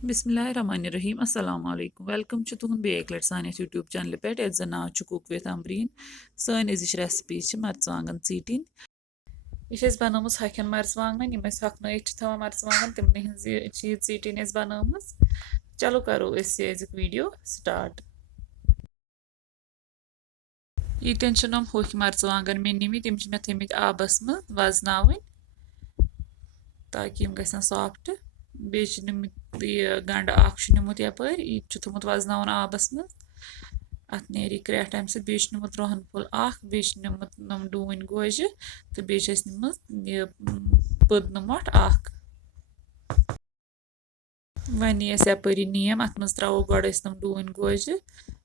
Bismillahirrahmanirrahim. Assalamu alaikum. Welcome to tuhun bake let sani YouTube channel pet. It's now to cook with Ambreen. Sani is recipe ch Marchiwangan chetin. Ish is banamus haken Marchiwangan. Imes hakna ich thawa Marchiwangan. Timne hinzi cheese chetin is banamus. Chalo karo is video start. ये tension हम होख Marchiwangan में निमित इम्च में थेमित आबस में वजनावन ताकि हम गसन soft बेच निमित ये गंड आक्ष निमुत यपर ये थोमुत वजनावन आबस में अत नेरी क्रेट अम सत बेच निमुत रोहन फुल बेच निमुत नम डून गोजे तो बेच निमुत ये पदन मोट वन यपरी नीम अत मज त्रो गो नम डून गोजे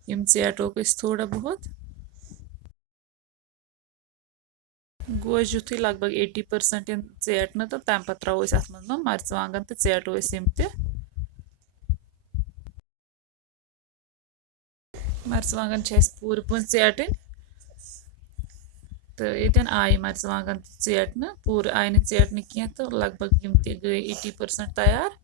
यम चेटोक थोड़ा बहुत गोज युथु लगभग 80% चेटन तो तम पे त्रो अत मज मर्चवांगन तो चेटो यम मर्चवांगन पूर पुन चेटन तो ये आय मर्चवांगन चेटन पूर आय न चेटन कह तो लगभग यम गई 80% तैयार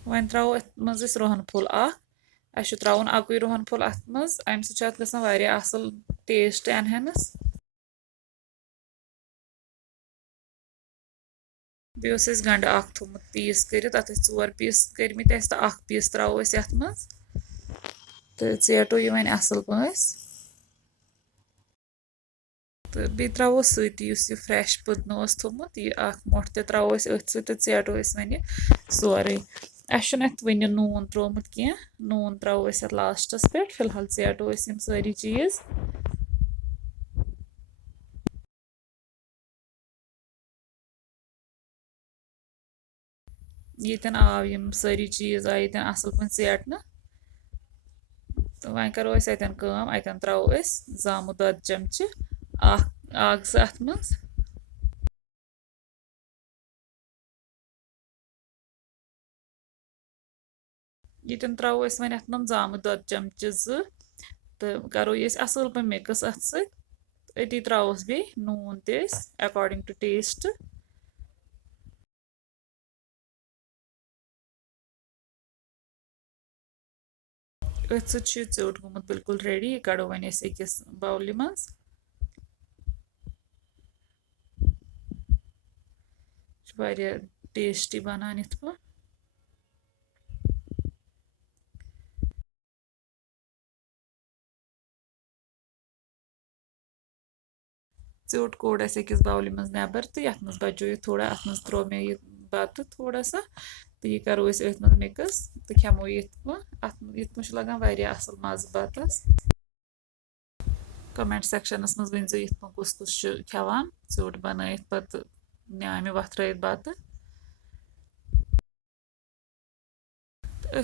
वन त्रो अत मज रोहन फुल अस त्रोन अकुई रोहन फुल अत मज अम सत गसान असल टेस्ट एनहेंस बेस गंड थोमुत पीस कर तथ 4 पीस करमित तो पीस त्रो ये मज तो चेटो यह वन असल पास तो बे त्रो सती फ्रेश पुदन थोमुत यह मोट ते त्रो अथ तो चेटो वन सोरे अस वन नून त्रोमुत कह नून त्रो अत लास्टस पे फिलहाल चेटो यम सारी चीज़ ये आव यम सारी चीज़ आई असल पे चेटन तो वन करो अतन त्रो जामुत दद चमचे अत मज ये त्रो वन अत मज जामुत दद चमचे तो करो ये असल पे मिक्स अत सती त्रोस बे नून तस अकॉर्डिंग टू टेस्ट अथ सोट गोमुत बिल्कुल रेडी यह कड़ो वन अकिस बाउल मज वारिया टेस्टी बनान इत पे चोट कोड़ अकिस बाउल मज नबर तो ये मज बचो यह थोड़ा अत मज त्रो मे यह बत थोड़ा सा तो यह करो अथ मज मिक्स तो खेमो ये लगान वारिया असल मज बतस कमेंट सेक्शनस मज वन ये कुस कुस खेवान चोट बन पत न्यामि वथर बत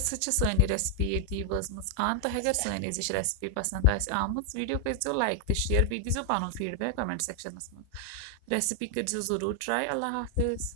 सानी रेसिपी ये वजम तो अगर सन रेसिपी पसंद आम वीडियो कर लाइक तो शेयर बी दीजो पन फीडबैक कमेंट सेक्शनस मज रेसिपी कर जरूर ट्राई अल्लाह हाफिज़।